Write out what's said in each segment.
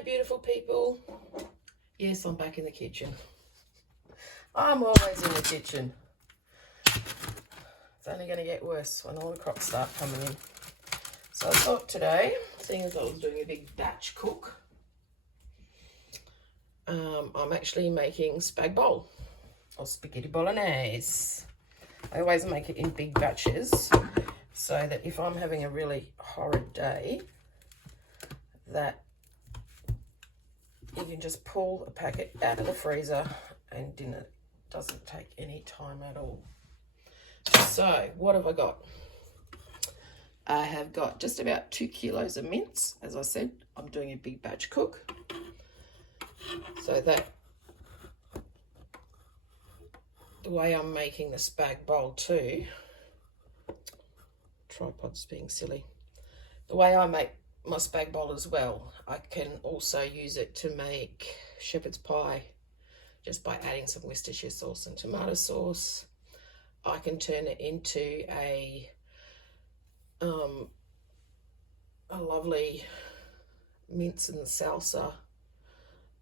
Hello, beautiful people. Yes, I'm back in the kitchen. I'm always in the kitchen. It's only going to get worse when all the crops start coming in. So I thought today, seeing as I was doing a big batch cook, I'm actually making spag bowl or spaghetti bolognese. I always make it in big batches so that if I'm having a really horrid day, that you can just pull a packet out of the freezer and dinner doesn't take any time at all. So what have I got? I have got just about 2 kilos of mince. As I said, I'm doing a big batch cook. So that the way I'm making the spag bowl too, tripod's being silly. The way I make my spag bowl as well, I can also use it to make shepherd's pie just by adding some Worcestershire sauce and tomato sauce. I can turn it into a lovely mince and salsa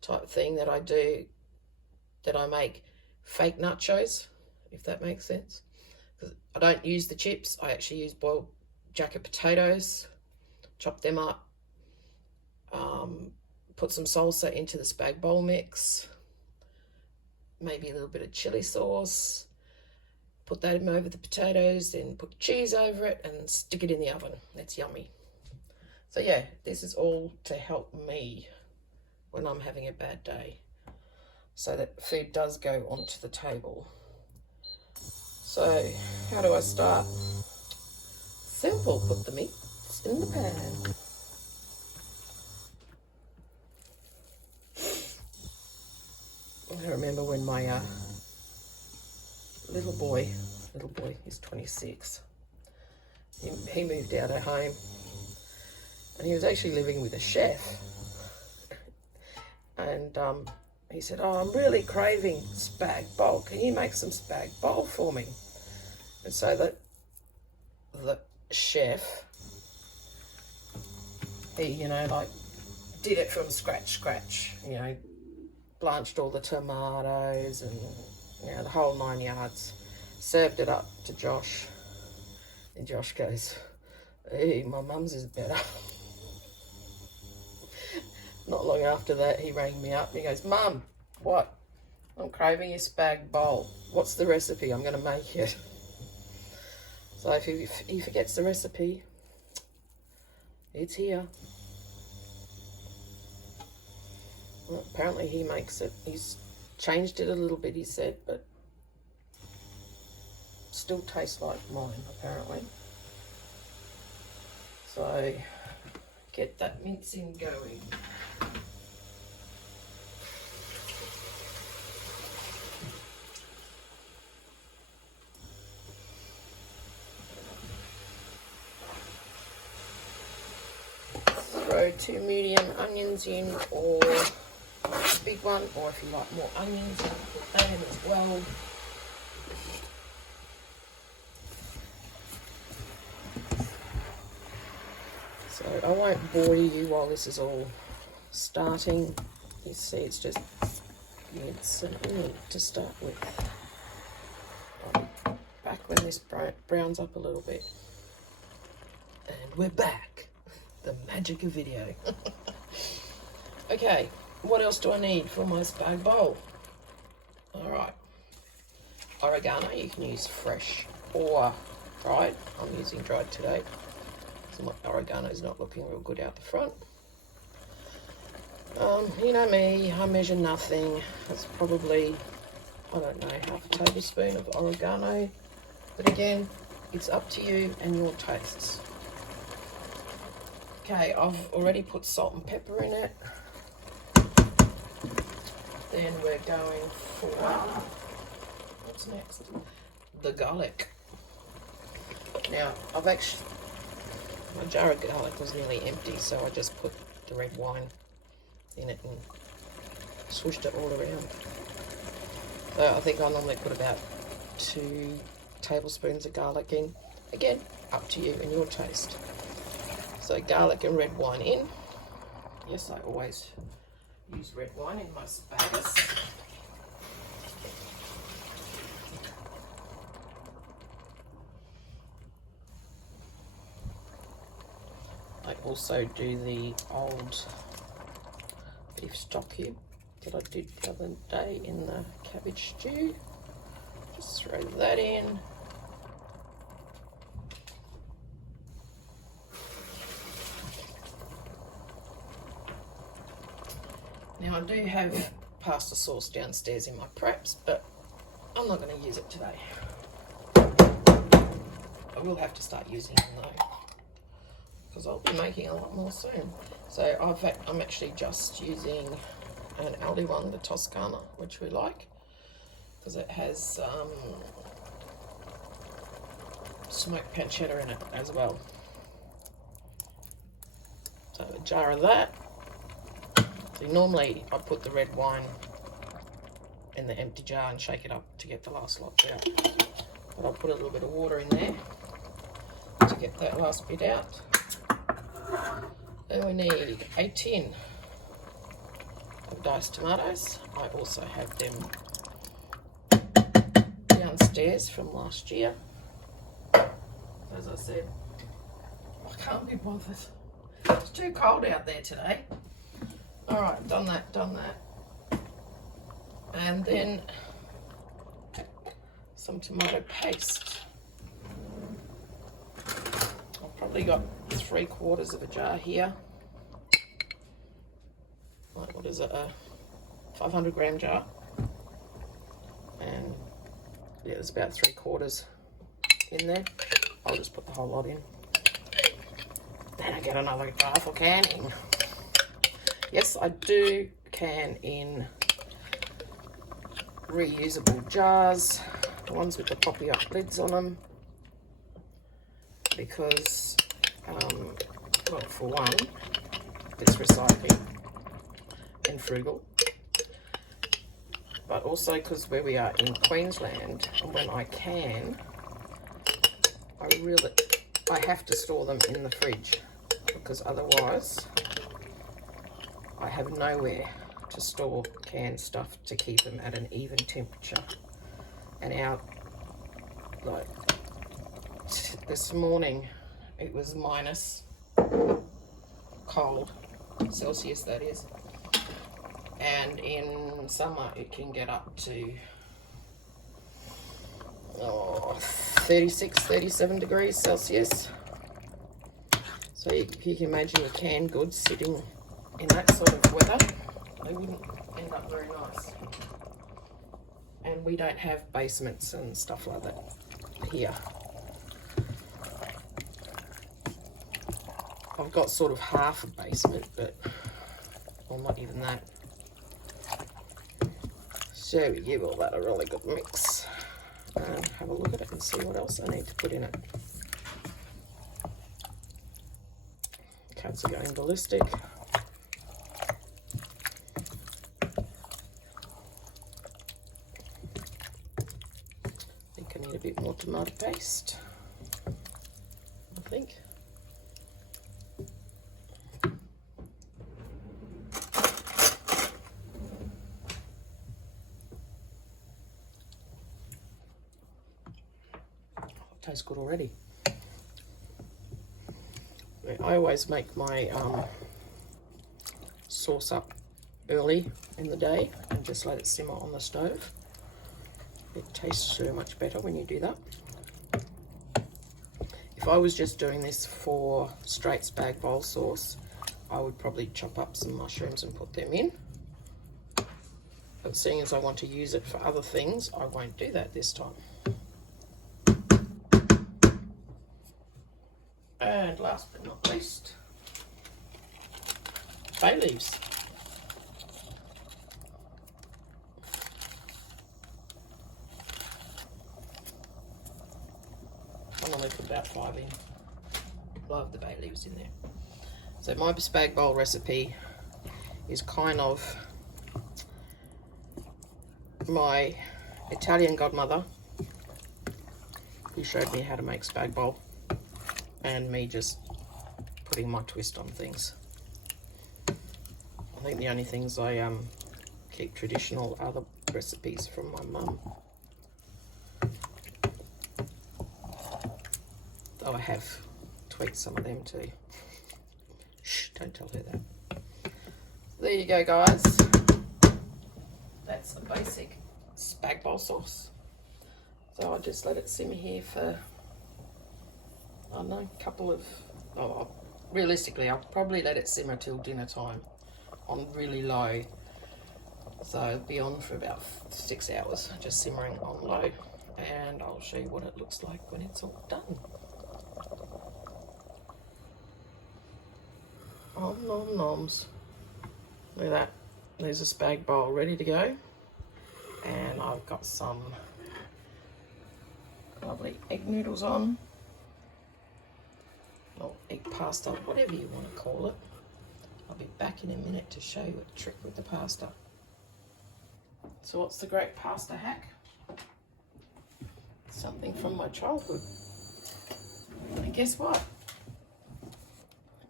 type thing that I do, that I make fake nachos, if that makes sense. Because I don't use the chips, I actually use boiled jacket potatoes, chop them up, put some salsa into the spag bowl mix, maybe a little bit of chili sauce, put that in over the potatoes, then put cheese over it and stick it in the oven. That's yummy. So yeah, this is all to help me when I'm having a bad day, so that food does go onto the table. So how do I start? Simple, put the meat in the pan. I remember when my little boy, he's 26, he moved out of home and he was actually living with a chef. And he said, "Oh, I'm really craving spag bowl. Can you make some spag bowl for me?" And so the chef, he, like did it from scratch, blanched all the tomatoes and, the whole 9 yards, served it up to Josh. And Josh goes, "Hey, my mum's is better." Not long after that, he rang me up and he goes, "Mum, what? I'm craving your spag bowl. What's the recipe? I'm going to make it." So if he forgets the recipe, it's here. Well, apparently he makes it. He's changed it a little bit, he said, but still tastes like mine, apparently. So get that mincing going. Throw 2 medium onions in, or a big one, or if you like more onions, you can put that in as well. So I won't bore you while this is all starting. You see, it's just mince and onion to start with. Back when this browns up a little bit. And we're back. The magic of video. Okay, what else do I need for my spag bowl? Alright, oregano, you can use fresh or dried. I'm using dried today, so my oregano is not looking real good out the front. You know me, I measure nothing. It's probably, I don't know, half a tablespoon of oregano, but again, it's up to you and your tastes. Okay, I've already put salt and pepper in it. Then we're going for, what's next? The garlic. Now, my jar of garlic was nearly empty, so I just put the red wine in it and swished it all around. So I think I normally put about 2 tablespoons of garlic in. Again, up to you and your taste. So garlic and red wine in. Yes, I always use red wine in my asparagus. I also do the old beef stock cube that I did the other day in the cabbage stew. Just throw that in. Now I do have pasta sauce downstairs in my preps, but I'm not going to use it today. I will have to start using them though, because I'll be making a lot more soon. So I'm actually just using an Aldi one, the Toscana, which we like, because it has smoked pancetta in it as well. So a jar of that. So normally I put the red wine in the empty jar and shake it up to get the last lot out. But I'll put a little bit of water in there to get that last bit out. Then we need a tin of diced tomatoes. I also have them downstairs from last year. As I said, I can't be bothered. It's too cold out there today. All right, done that. And then some tomato paste. I've probably got 3/4 of a jar here. Like, what is it, a 500 gram jar? And yeah, there's about 3/4 in there. I'll just put the whole lot in. Then I get another jar for canning. Yes, I do can in reusable jars, the ones with the poppy up lids on them, because, well, for one, it's recycling and frugal, but also because where we are in Queensland, and when I can, I have to store them in the fridge, because otherwise I have nowhere to store canned stuff to keep them at an even temperature. And like this morning, it was minus cold, Celsius that is. And in summer, it can get up to 36, 37 degrees Celsius. So you can imagine the canned goods sitting in that sort of weather, they wouldn't end up very nice. And we don't have basements and stuff like that here. I've got sort of half a basement, but, well, not even that. So we give all that a really good mix and have a look at it and see what else I need to put in it. Cats are going ballistic. I need a bit more tomato paste, I think. Tastes good already. I always make my sauce up early in the day and just let it simmer on the stove. It tastes so much better when you do that. If I was just doing this for straight spag bowl sauce, I would probably chop up some mushrooms and put them in. But seeing as I want to use it for other things, I won't do that this time. And last but not least, bay leaves. I'm only put about 5 in. Love the bay leaves in there. So my spag bowl recipe is kind of my Italian godmother who showed me how to make spag bowl, and me just putting my twist on things. I think the only things I keep traditional are the recipes from my mum. Though I have tweaked some of them too. Shh, don't tell her that. There you go, guys. That's a basic spag bol sauce. So I'll just let it simmer here for, I don't know, a couple of, realistically, I'll probably let it simmer till dinner time on really low. So it'll be on for about 6 hours, just simmering on low. And I'll show you what it looks like when it's all done. Om nom noms. Look at that. There's a spag bowl ready to go. And I've got some lovely egg noodles on. Or egg pasta, whatever you want to call it. I'll be back in a minute to show you a trick with the pasta. So what's the great pasta hack? Something from my childhood. And guess what?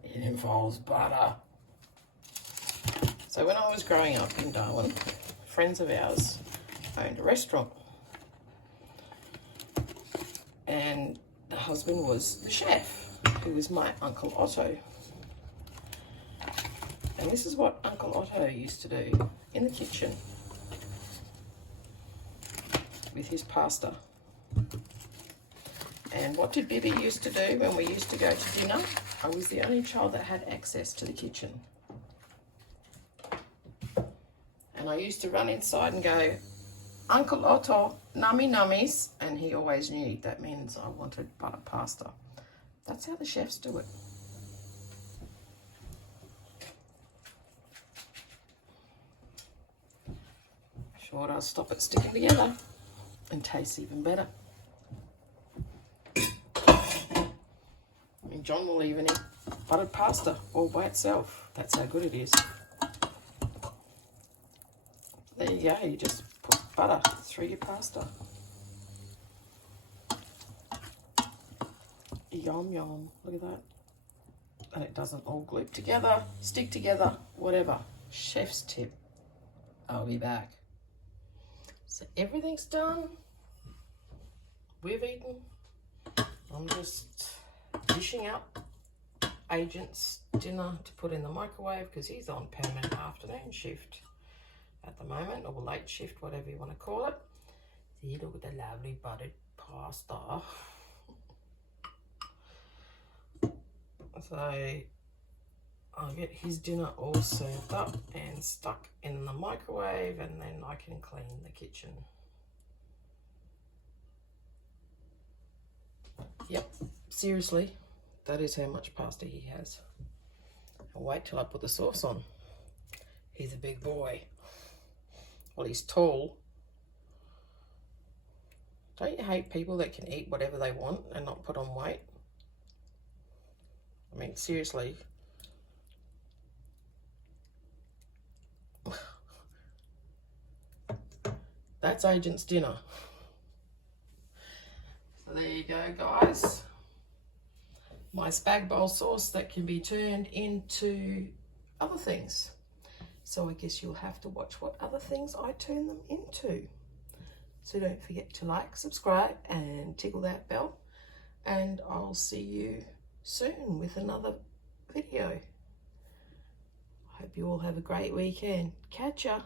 It involves butter. So when I was growing up in Darwin, friends of ours owned a restaurant. And the husband was the chef, who was my Uncle Otto. And this is what Uncle Otto used to do in the kitchen with his pasta. And what did Bibi used to do when we used to go to dinner? I was the only child that had access to the kitchen. And I used to run inside and go, Uncle Otto, nummy nummies. And he always knew that means I wanted butter pasta. That's how the chefs do it. Sure does stop it sticking together and tastes even better. I mean, John will even eat buttered pasta all by itself. That's how good it is. There you go, you just put butter through your pasta. Yum, yum, look at that. And it doesn't all glue together, stick together, whatever. Chef's tip. I'll be back. So everything's done. We've eaten. I'm just dishing out Agent's dinner to put in the microwave because he's on permanent afternoon shift at the moment, or late shift, whatever you want to call it. See, look at the lovely buttered pasta. So I'll get his dinner all served up and stuck in the microwave, and then I can clean the kitchen. Yep, seriously, that is how much pasta he has. I'll wait till I put the sauce on. He's a big boy. Well, he's tall. Don't you hate people that can eat whatever they want and not put on weight? I mean, seriously. That's Agent's dinner. So there you go, guys. My spag bol sauce that can be turned into other things. So I guess you'll have to watch what other things I turn them into. So don't forget to like, subscribe, and tickle that bell. And I'll see you soon with another video. I hope you all have a great weekend. Catch ya.